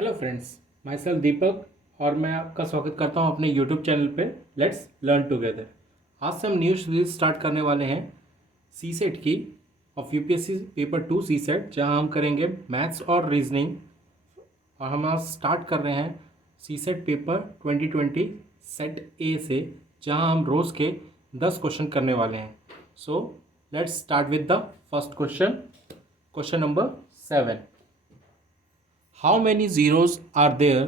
Hello friends, myself Deepak और मैं आपका स्वागत करता हूं अपने यूट्यूब चैनल पे लेट्स लर्न टुगेदर। आज से हम न्यू सीरीज स्टार्ट करने वाले हैं सी सेट की of UPSC paper 2 CSAT, जहाँ हम करेंगे मैथ्स और रीजनिंग। और हम आज स्टार्ट कर रहे हैं सी सेट पेपर 2020 सेट ए से, जहाँ हम रोज़ के 10 क्वेश्चन करने वाले हैं। So let's start with the first question, question number 7। How many zeros are there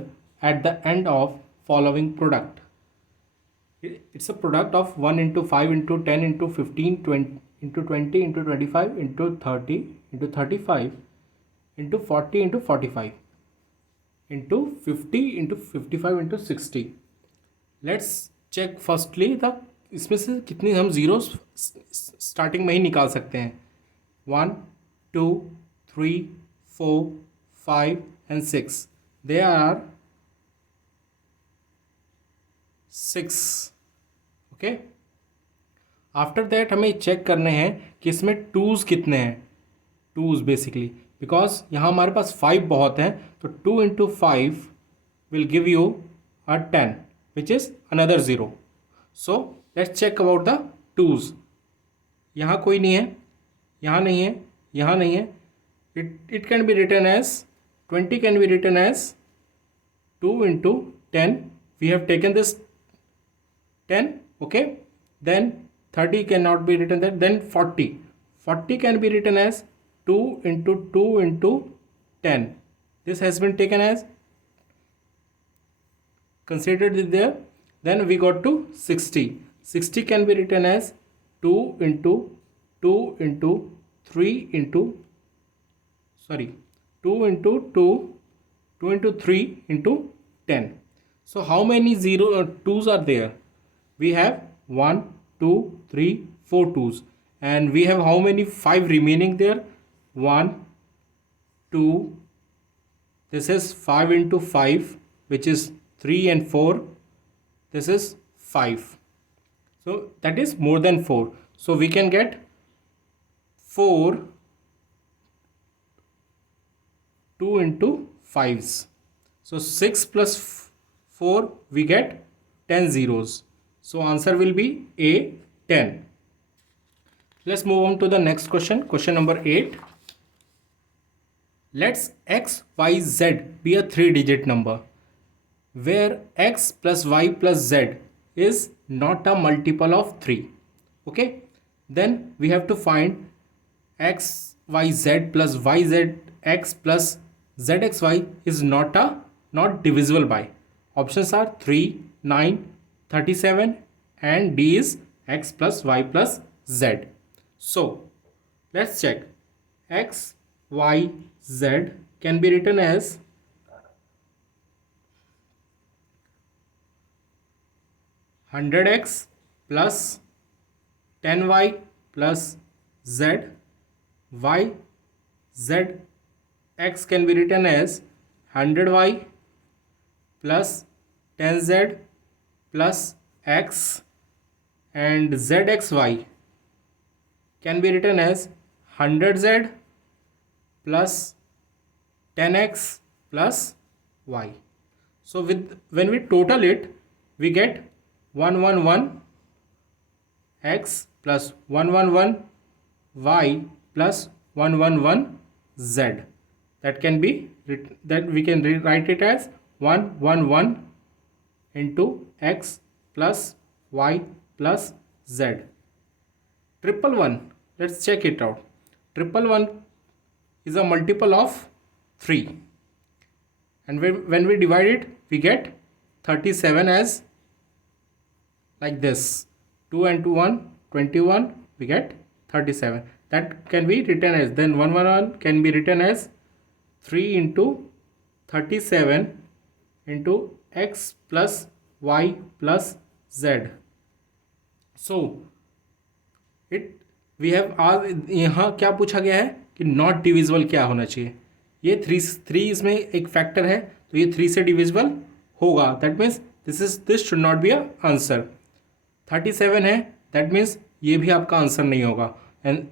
at the end of following product? It's a product of 1 into 5 into 10 into 15 20 into 20 into 25 into 30 into 35 into 40 into 45 into 50 into 55 into 60. Let's check firstly the इसमें से कितनी हम zero starting में ही निकाल सकते हैं। 1 2 3 4 5 and 6. There are 6. Okay. After that हमें check करने हैं कि इसमें टूज़ कितने हैं। टूज़ बेसिकली बिकॉज यहाँ हमारे पास 5 बहुत हैं, तो 2 into 5 will give you a 10 which is another 0. So let's check about the twos. यहाँ कोई नहीं है, यहाँ नहीं है, यहाँ नहीं है. It can be written as 20 can be written as 2 into 10. We have taken this 10, okay. Then 30 cannot be written there. Then 40. 40 can be written as 2 into 2 into 10. This has been taken as considered there. Then we got to 60. 60 can be written as 2 into 2 into 3 into 2 into 2, 2 into 3 into 10. So how many twos are there? We have 1, 2, 3, 4 twos. And we have how many 5 remaining there? 1, 2, this is 5 into 5, which is 3 and 4. This is 5. So that is more than 4. So we can get 4 2 into 5s. So 6 plus 4 we get 10 zeros. So answer will be A, 10. Let's move on to the next question, question number 8. Let's x, y, z be a 3-digit number where x plus y plus z is not a multiple of 3. Okay, then we have to find x, y, z plus y, z, x plus zxy is not divisible by. Options are 3, 9, 37 and D is x plus y plus z. So let's check. X, y, z can be written as 100x plus 10y plus z. Y, z, x can be written as 100y plus 10z plus x, and zxy can be written as 100z plus 10x plus y. So when we total it, we get 111 x plus 111 y plus 111 z. That can be that we can rewrite it as 111 into x plus y plus z. 111, let's check it out. 111 is a multiple of 3, and when we divide it, we get 37 as like this. 2 and 2 1, 21, we get 37. That can be written as, then 111 can be written as 3 into 37 into x plus y plus z. So it we have आज यहाँ क्या पूछा गया है कि not divisible क्या होना चाहिए। ये 3 इसमें एक फैक्टर है, तो ये 3 से डिविजिबल होगा। That means this should not be a answer. 37 है, दैट मीन्स ये भी आपका आंसर नहीं होगा। And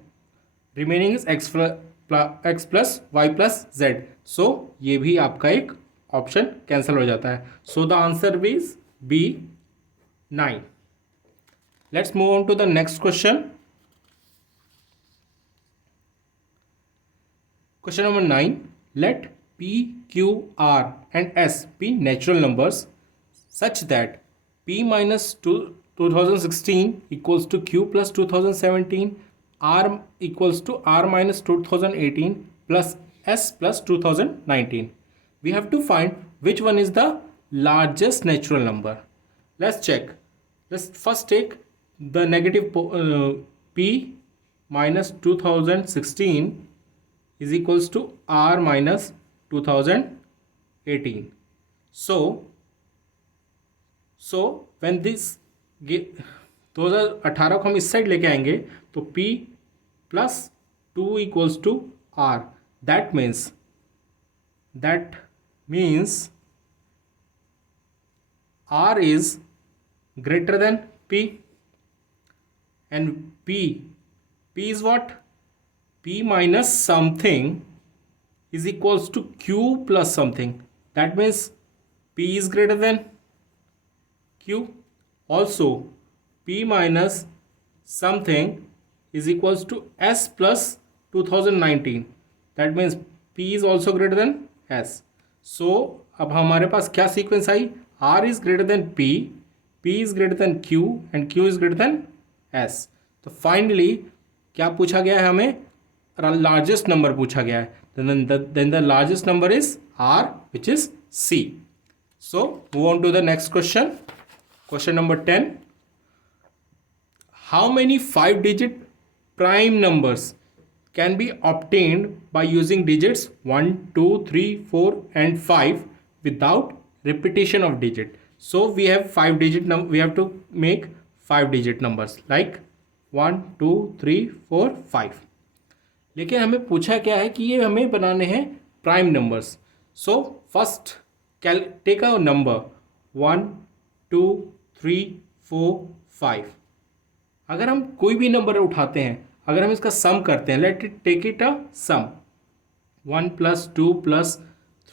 remaining is x plus y plus z, so ये भी आपका एक ऑप्शन कैंसिल हो जाता है. So the answer is B 9. Let's move on to the next question. Question number 9. Let P, Q, R and S be natural numbers such that P minus 2016 equals to Q plus 2017, R equals to R minus 2018 plus S plus 2019. We have to find which one is the largest natural number. Let's check. Let's first take the negative P minus 2016 is equals to R minus 2018. So when this 2018 को हम इस side लेके आएंगे तो P plus 2 equals to R. That means R is greater than P, and P is what? P minus something is equals to Q plus something. That means P is greater than Q. Also P minus something is equals to S plus 2019. That means P is also greater than S. So अब हमारे पास क्या sequence I? R is greater than P, P is greater than Q and Q is greater than S. तो finally क्या पूछा गया है हमें? Largest number पूछा गया है. then the largest number is R, which is C. So move on to the next question. Question number 10. How many 5-digit prime numbers can be obtained by using digits 1, 2, 3, 4 and 5 without repetition of digit? So we have 5-digit we have to make 5-digit numbers like 1, 2, 3, 4, 5. लेकिन हमें पूछा क्या है कि ये हमें बनाने हैं prime numbers. So first take a number 1, 2, 3, 4, 5. अगर हम कोई भी नंबर उठाते हैं, अगर हम इसका सम करते हैं, let it take it a sum 1 plus 2 plus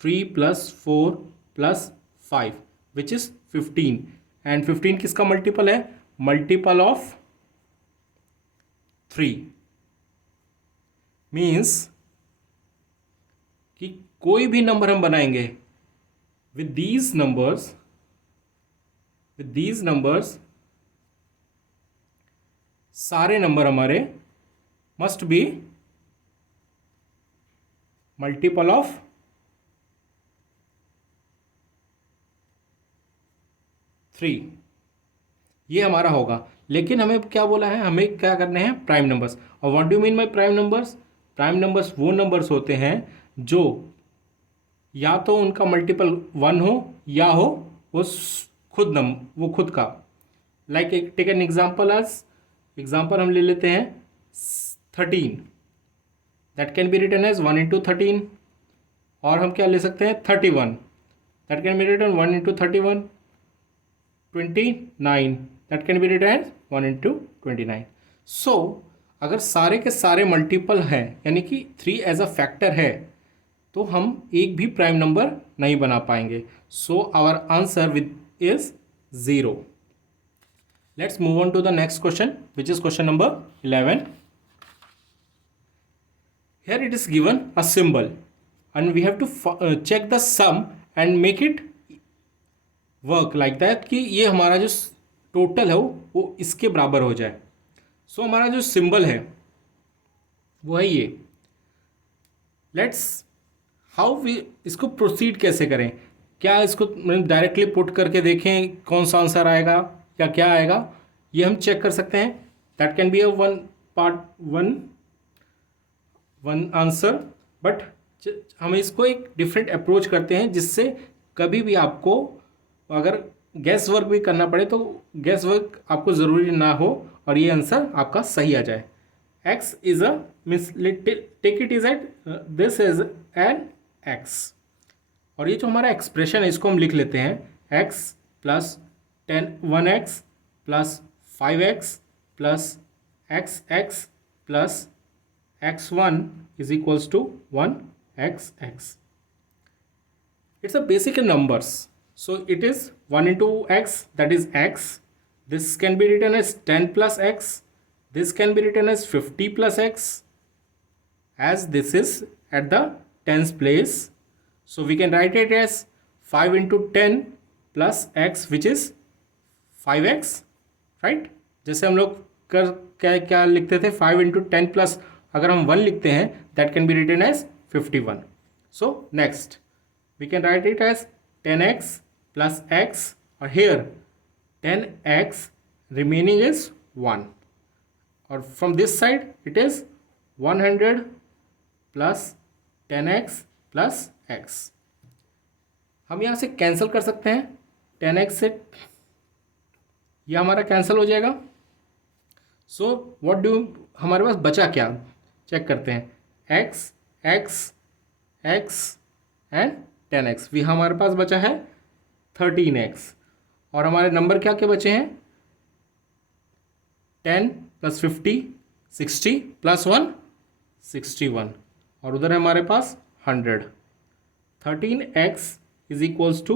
3 plus 4 plus 5 which is 15. And 15 किसका मल्टीपल है? Multiple of 3. मीन्स कि कोई भी नंबर हम बनाएंगे विद दीज नंबर्स सारे नंबर हमारे मस्ट बी मल्टीपल ऑफ 3. ये हमारा होगा. लेकिन हमें क्या बोला है? हमें क्या करने हैं? Prime numbers. और what do mean by prime numbers? Prime numbers वो नंबर्स होते हैं जो या तो उनका मल्टीपल 1 हो या हो वो खुद का. Like take an example. Example हम ले लेते हैं 13. That can be written as 1 into 13. और हम क्या ले सकते हैं? 31. That can be written 1 into 31. 29. That can be written as 1 into 29. So अगर सारे के सारे मल्टीपल हैं, यानी कि 3 एज अ फैक्टर है, तो हम एक भी प्राइम नंबर नहीं बना पाएंगे. So our answer with is 0. Let's move on to the next question which is question number 11. Here it is given a symbol and we have to check the sum and make it work like that कि ये हमारा जो total है वो इसके बराबर हो जाए. सो हमारा जो सिंबल है वो है ये. लेट्स हाउ वी इसको प्रोसीड कैसे करें? क्या इसको डायरेक्टली पुट करके देखें कौन सा आंसर आएगा या क्या आएगा? ये हम चेक कर सकते हैं. That can be a one answer. But हम इसको एक डिफरेंट अप्रोच करते हैं जिससे कभी भी आपको अगर गैस वर्क भी करना पड़े तो गैस वर्क आपको ज़रूरी ना हो और ये आंसर आपका सही आ जाए. x is a means take it is at this is an x. और ये जो हमारा एक्सप्रेशन है इसको हम लिख लेते हैं x plus 1x plus 5x plus xx plus x1 is equals to 1xx. It's a basic in numbers. So it is 1 into x, that is x. This can be written as 10 plus x. This can be written as 50 plus x, as this is at the tens place. So we can write it as 5 into 10 plus x, which is 5x, right? जैसे हम लोग कर क्या क्या लिखते थे, 5 into 10 plus अगर हम 1 लिखते हैं, that can be written as 51. So next we can write it as 10x plus x, or here 10x remaining is 1, or from this side it is 100 plus 10x plus x. हम यहाँ से cancel कर सकते हैं 10x से, यह हमारा cancel हो जाएगा. सो व्हाट डू, हमारे पास बचा क्या, चेक करते हैं. x x x and 10x भी हमारे पास बचा है 13x, और हमारे नंबर क्या क्या बचे हैं 10 प्लस 50 60 प्लस 1 61, और उधर है हमारे पास 100. 13x is equals to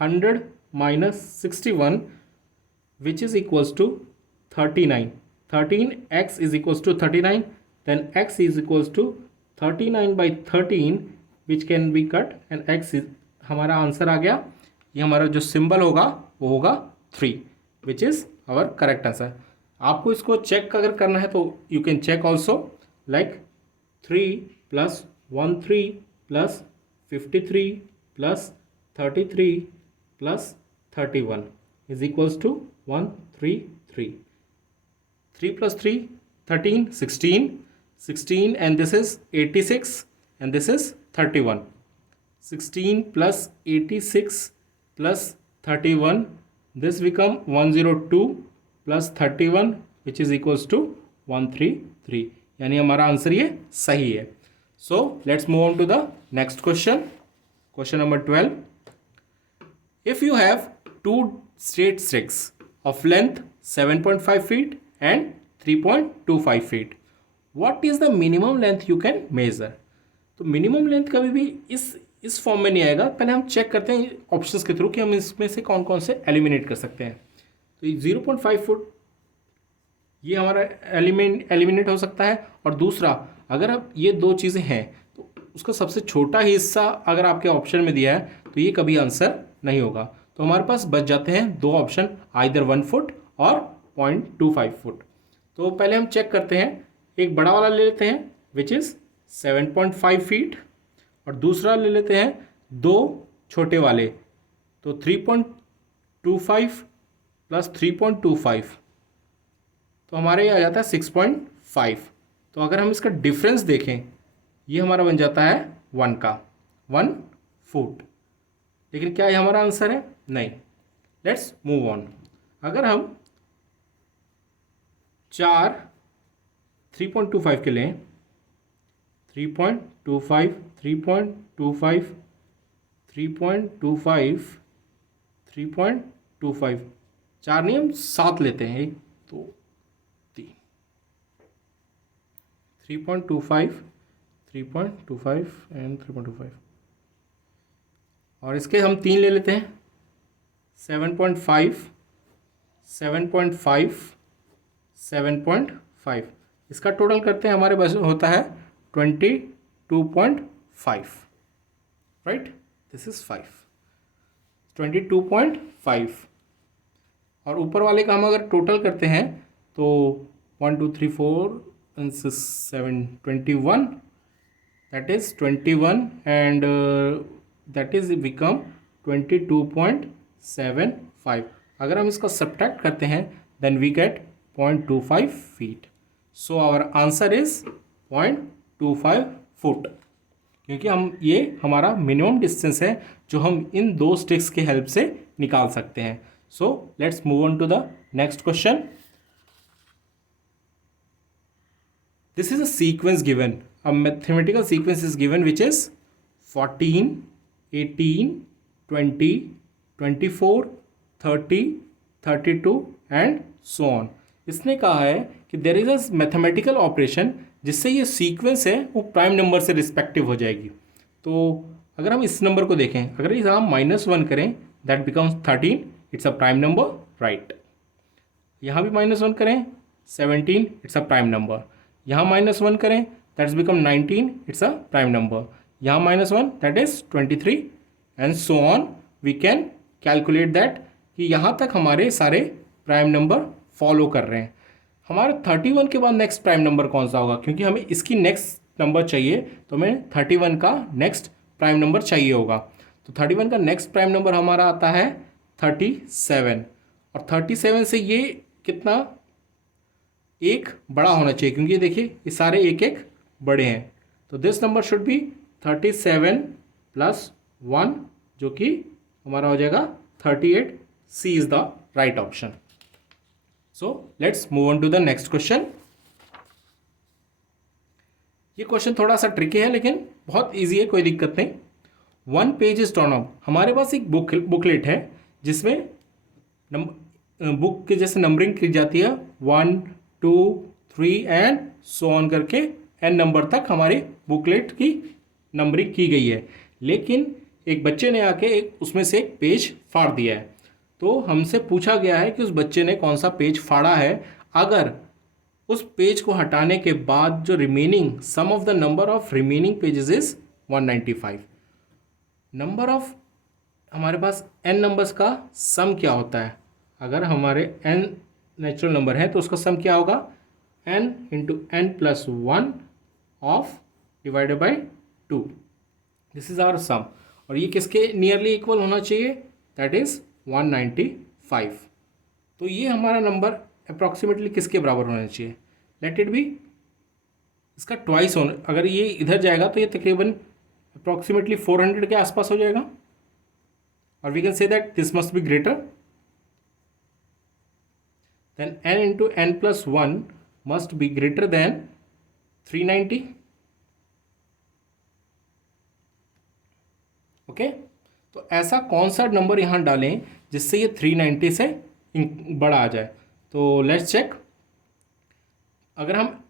100 minus 61 which is equals to 39. 13x is equals to 39, then x is equals to 39 by 13 which can be cut, and x is हमारा आंसर आ गया. ये हमारा जो सिंबल होगा वो होगा 3, which is our correct answer. आपको इसको चेक अगर करना है तो you can check also, like 3 plus 13 plus 53 plus 33 plus 31 is equals to 133. 3 plus 3 13 16 16, and this is 86 and this is 31. 16 plus 86 plus 31, this become 102 plus 31 which is equals to 133. यानी हमारा answer ये सही है. So let's move on to the next question. Question number 12. If you have two straight sticks of length 7.5 feet and 3.25 feet, what is the minimum length you can measure? तो minimum length कभी भी इस form में नहीं आएगा. पहले हम check करते हैं ऑप्शंस के थ्रू कि हम इसमें से कौन कौन से एलिमिनेट कर सकते हैं. तो ये 0.5 फुट ये हमारा एलिमिनेट हो सकता है. और दूसरा, अगर अब ये दो चीज़ें हैं तो उसका सबसे छोटा हिस्सा अगर आपके ऑप्शन में दिया है तो ये कभी आंसर नहीं होगा. तो हमारे पास बच जाते हैं दो ऑप्शन, आइदर 1 फुट और 0.25 फुट. तो पहले हम चेक करते हैं, एक बड़ा वाला ले लेते हैं विच इज़ 7.5 फीट, और दूसरा ले लेते हैं दो छोटे वाले, तो 3.25 प्लस 3.25, तो हमारे ये आ जाता है 6.5. तो अगर हम इसका डिफरेंस देखें, ये हमारा बन जाता है 1 फुट. लेकिन क्या ये हमारा आंसर है? नहीं. Let's move on. अगर हम 3.25 के लें, 3.25 3.25 3.25 3.25, 4 नहीं हम 7 लेते हैं, 1 2 3, 3.25 3.25 एंड 3.25, और इसके हम 3 ले लेते हैं, 7.5 7.5 7.5. इसका टोटल करते हैं, हमारे पास होता है 22.5, राइट. This is 5, 22.5. और ऊपर वाले का हम अगर टोटल करते हैं तो 1 2 3 4 and 6 7 21, that is 21, and that is become 22.75. अगर हम इसका सब्ट्रैक्ट करते हैं then we get 0.25 feet. So our answer is 0.25 foot, क्योंकि हम ये हमारा मिनिमम डिस्टेंस है जो हम इन दो स्टिक्स के हेल्प से निकाल सकते हैं. So let's move on to the next question. This is a sequence given, a mathematical sequence is given which is 14 18 20 24 30 32 and so on. इसने कहा है कि there is a mathematical operation जिससे ये सीक्वेंस है वो प्राइम नंबर से respective हो जाएगी. तो अगर हम इस नंबर को देखें, अगर इस हम -1 करें that becomes 13, it's a prime number, right. यहाँ भी -1 करें 17, इट्स अ प्राइम नंबर। यहाँ -1 करें that's become 19, it's a prime number. यहाँ -1 that is 23 and so on. We can calculate that कि यहाँ तक हमारे सारे प्राइम नंबर फॉलो कर रहे हैं। हमारे 31 के बाद नेक्स्ट प्राइम नंबर कौन सा होगा, क्योंकि हमें इसकी नेक्स्ट नंबर चाहिए, तो हमें 31 का नेक्स्ट प्राइम नंबर चाहिए होगा। तो 31 का नेक्स्ट प्राइम नंबर हमारा आता है 37, और 37 से ये कितना एक बड़ा होना चाहिए, क्योंकि देखिए ये सारे एक एक बड़े हैं। तो दिस नंबर शुड बी 37 + 1, जो कि हमारा हो जाएगा 38। C is the right option. So let's move on to the next question. ये क्वेश्चन थोड़ा सा ट्रिकी है लेकिन बहुत इजी है, कोई दिक्कत नहीं। 1 पेज इज टर्न ऑफ। हमारे पास एक बुकलेट है जिसमें बुक के जैसे नंबरिंग की जाती है 1 2 3 एंड सो ऑन करके एन नंबर तक हमारी बुकलेट की नंबरिंग की गई है। लेकिन एक बच्चे ने आके उसमें से एक पेज फाड़ दिया है। तो हमसे पूछा गया है कि उस बच्चे ने कौन सा पेज फाड़ा है। अगर उस पेज को हटाने के बाद जो remaining sum of the number of remaining pages is 195। Number of हमारे पास n नंबर्स का सम क्या होता है। अगर हमारे n नेचुरल नंबर है तो उसका सम क्या होगा, n × n + 1 of divided by 2। This is our sum, और ये किसके नियरली इक्वल होना चाहिए, दैट इज 195। तो ये हमारा नंबर अप्रॉक्सीमेटली किसके बराबर होना चाहिए, लेट इट बी इसका ट्वाइस होना। अगर ये इधर जाएगा तो ये तकरीबन अप्रॉक्सीमेटली 400 के आसपास हो जाएगा, और we can say that this must be greater than n × n + 1 must be greater than 390। Okay, तो ऐसा कौन सा नंबर यहाँ डालें जिससे ये 390 से बड़ा आ जाए। तो लेट्स चेक। अगर हम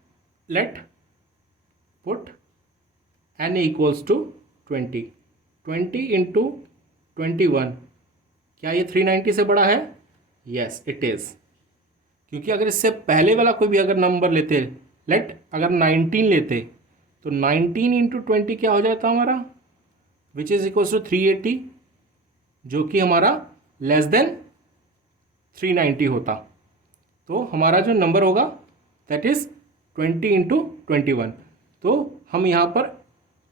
लेट पुट n = 20, 20 × 21, क्या ये 390 से बड़ा है? Yes it is. क्योंकि अगर इससे पहले वाला कोई भी अगर नंबर लेते, लेट अगर 19 लेते, तो 19 × 20 क्या हो जाता हमारा, विच इज़ इक्वल्स टू 380, जो कि हमारा लेस देन 390 होता। तो हमारा जो नंबर होगा दैट इज़ 20 × 21। तो हम यहाँ पर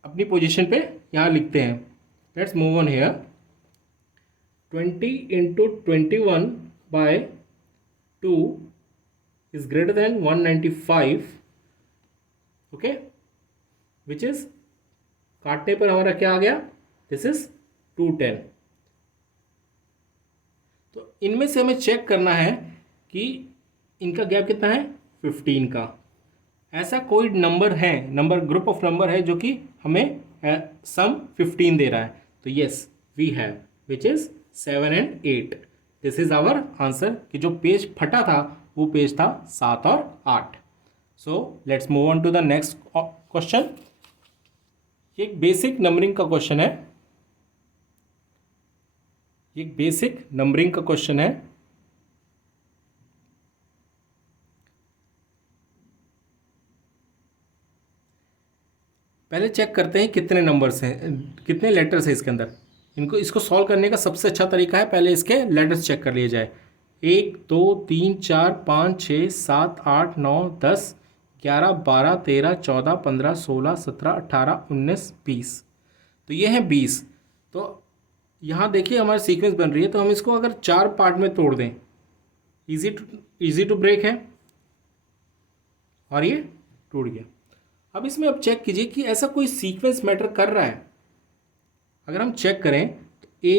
अपनी पोजीशन पे यहाँ लिखते हैं। Let's move on here. 20 × 21 by 2 is greater than 195, okay, which is काटने पर हमारा क्या आ गया, दिस इज 210। तो इनमें से हमें चेक करना है कि इनका गैप कितना है, 15 का। ऐसा कोई नंबर है, नंबर ग्रुप ऑफ नंबर है जो कि हमें सम 15 दे रहा है। तो yes we have, which is 7 and 8। This is our answer कि जो पेज फटा था वो पेज था 7 और 8। So let's move on to the next question. ये एक बेसिक नंबरिंग का क्वेश्चन है, ये एक बेसिक नंबरिंग का क्वेश्चन है। पहले चेक करते हैं कितने नंबर्स हैं, कितने लेटर्स हैं इसके अंदर। इसको सॉल्व करने का सबसे अच्छा तरीका है पहले इसके लेटर्स चेक कर लिए जाए। 1 2 3 4 5 6 7 8 9 10 11 12 13 14 15 16 17 18 19 20। तो ये है 20। तो यहाँ देखिए हमारी सीक्वेंस बन रही है, तो हम इसको अगर 4 पार्ट में तोड़ दें, इजी टू ब्रेक है, और ये टूट गया। अब इसमें अब चेक कीजिए कि ऐसा कोई सीक्वेंस मैटर कर रहा है। अगर हम चेक करें तो A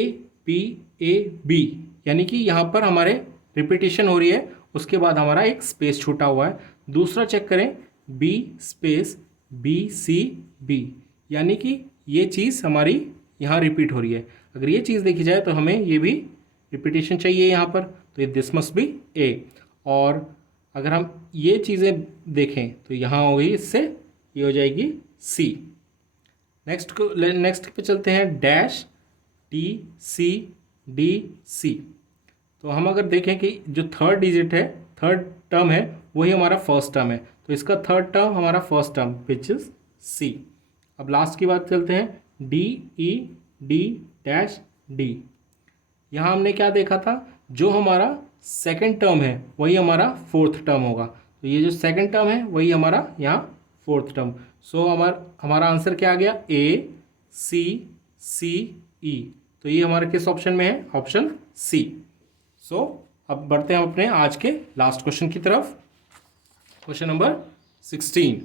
B, यानी कि यहाँ पर हमारे रिपीटेशन हो रही है, उसके बाद हमारा एक स्पेस छूटा हुआ है। दूसरा चेक करें B स्पेस B, यानी कि ये चीज़ हमारी यहाँ रिपीट हो रही है। अगर ये चीज़ देखी जाए तो हमें ये भी रिपीटेशन चाहिए यहाँ पर, तो ये दिस मस्ट बी A। और अगर हम ये चीज़ें देखें तो यहाँ हो गई, इससे ये हो जाएगी C। नेक्स्ट पे चलते हैं dash D C D C. तो हम अगर देखें कि जो थर्ड डिजिट है, थर्ड टर्म है, वही हमारा फर्स्ट टर्म है, तो इसका थर्ड टर्म हमारा first term which is C. अब लास्ट की बात करते हैं D E D dash D. यहाँ हमने क्या देखा था, जो हमारा सेकंड टर्म है वही हमारा फोर्थ टर्म होगा, तो ये जो सेकंड टर्म है वही हमारा यहाँ फोर्थ टर्म। सो हमारा आंसर क्या आ गया, ए सी सी ई। तो ये हमारे किस ऑप्शन में है, ऑप्शन सी। सो अब बढ़ते हैं अपने आज के लास्ट क्वेश्चन की तरफ। Question number 16।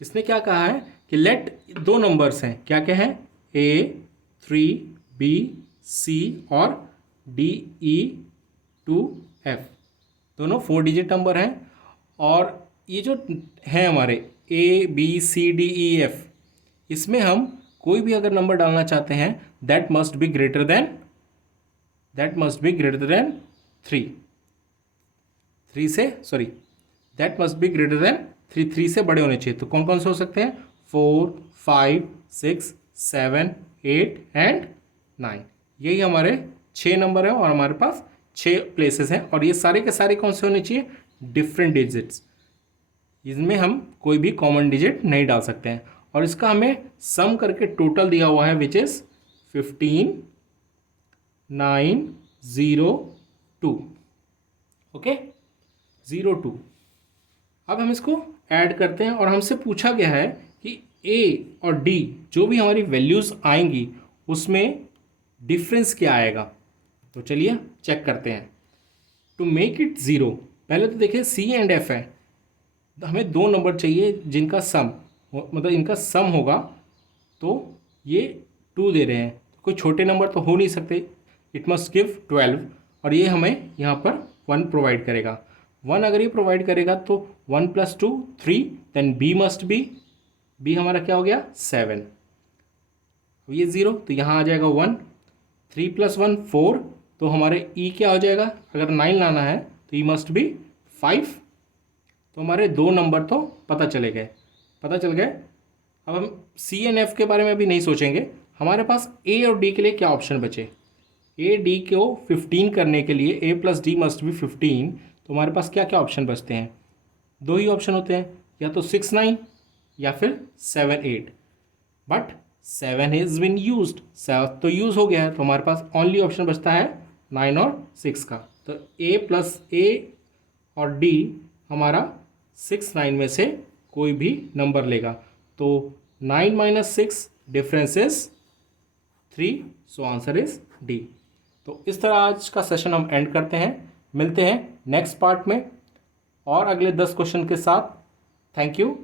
इसने क्या कहा है कि लेट दो नंबर्स हैं, क्या क्या है, ए 3 बी सी और डी ई 2 एफ, दोनों 4 डिजिट नंबर हैं। और ये जो है हमारे A B C D E F, इसमें हम कोई भी अगर नंबर डालना चाहते हैं that must be greater than 3 से बड़े होने चाहिए। तो कौन कौन से हो सकते हैं, 4 5 6 7 8 एंड 9। यही हमारे 6 नंबर हैं और हमारे पास 6 प्लेसेस हैं, और ये सारे के सारे कौन से होने चाहिए, डिफरेंट डिजिट्स। इसमें हम कोई भी कॉमन डिजिट नहीं डाल सकते हैं। और इसका हमें सम करके टोटल दिया हुआ है विच इज़ 15 9 0 2। ओके 0 2। अब हम इसको ऐड करते हैं और हमसे पूछा गया है कि ए और डी जो भी हमारी वैल्यूज़ आएंगी उसमें डिफरेंस क्या आएगा। तो चलिए चेक करते हैं। टू मेक इट ज़ीरो, पहले तो देखिए सी एंड एफ है, तो हमें दो नंबर चाहिए जिनका सम, मतलब इनका सम होगा, तो ये 2 दे रहे हैं, कोई छोटे नंबर तो हो नहीं सकते, इट मस्ट गिव 12। और ये हमें यहाँ पर 1 प्रोवाइड करेगा। 1 अगर ये प्रोवाइड करेगा तो 1 + 2 3, देन बी मस्ट बी हमारा क्या हो गया 7। ये 0 तो यहाँ आ जाएगा 1, 3 + 1 4, तो हमारे ई क्या हो जाएगा, अगर 9 लाना है तो ई मस्ट बी 5। तो हमारे 2 नंबर तो पता चल गए। अब हम सी एंड एफ के बारे में भी नहीं सोचेंगे, हमारे पास ए और डी के लिए क्या ऑप्शन बचे। ए डी को 15 करने के लिए ए + डी मस्ट बी 15, तो हमारे पास क्या क्या ऑप्शन बचते हैं, 2 ही ऑप्शन होते हैं, या तो 6 9 या फिर 7 8। बट 7 हैज़ बिन यूज्ड, 7 तो यूज़ हो गया है, तो हमारे पास ओनली ऑप्शन बचता है 9 और 6 का। तो ए और डी हमारा 6 9 में से कोई भी नंबर लेगा। तो 9 - 6 difference is 3, so answer is D. तो इस तरह आज का सेशन हम एंड करते हैं, मिलते हैं नेक्स्ट पार्ट में और अगले 10 क्वेश्चन के साथ। Thank you.